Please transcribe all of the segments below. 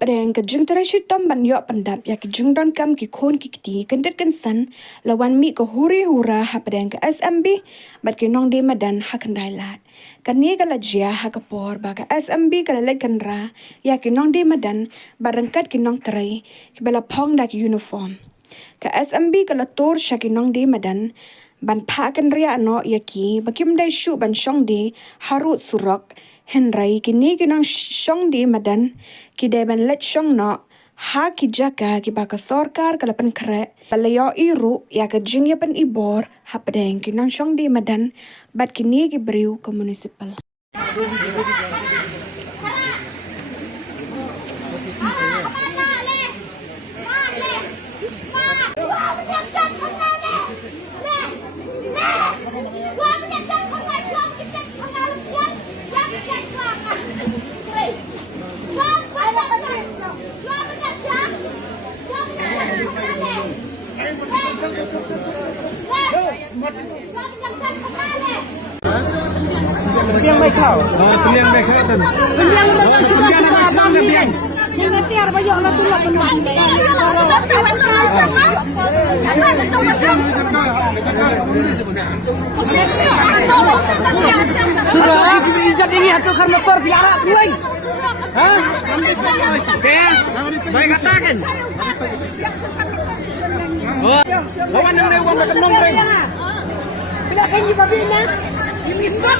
hapdeng ke jeng terasi tom ban yo pendap ya ke jeng don kam ki khon ki kti kendet kensan lawan mi ke huri hura hapdeng ke SMB bat ke nong de madan hakandai lat kan ni kala jia hakapor ba ke SMB kala lek kanra ya ke nong de madan barangkat ki nongtrei ki bela phong dak uniform ke SMB kala tor shaki nong de madan ban pha kan ria no ya ki bakim dai shu ban shong de harut surok henrai kini kinang shong di madan ki deban let shong no ha ki jaka ki baka sorkar kala pen kre palayo iru ya ka jingya pen ibor hapdeng kinang shong di madan bat kini ki briu ke municipal. Sembiang baik kau. Oh, sembiang baik kau tu. Sembiang baik sudah sembiang. Yang nasi ada banyak orang tu lah penuh. Sudah ijat ini atau karena motor biara kuing. Hah? Baik katakan. Oh, lawan yang lewat makan nongtrei. Bila kan di babina. Ini stop.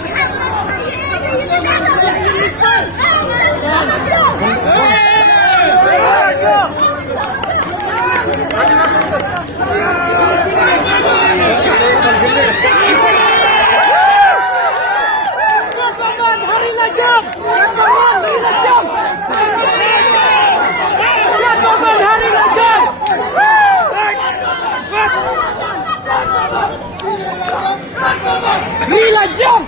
Gila jam.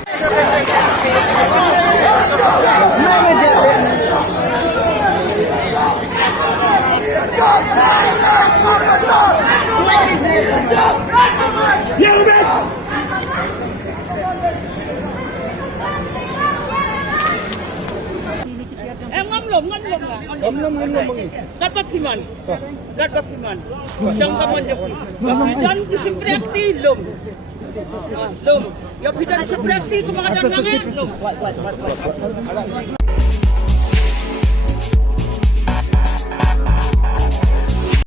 Dapat piman. Siyang kaman yung kapitan ko si Prekti, lum. Ya pidan si Prekti ko mga danangin, lum.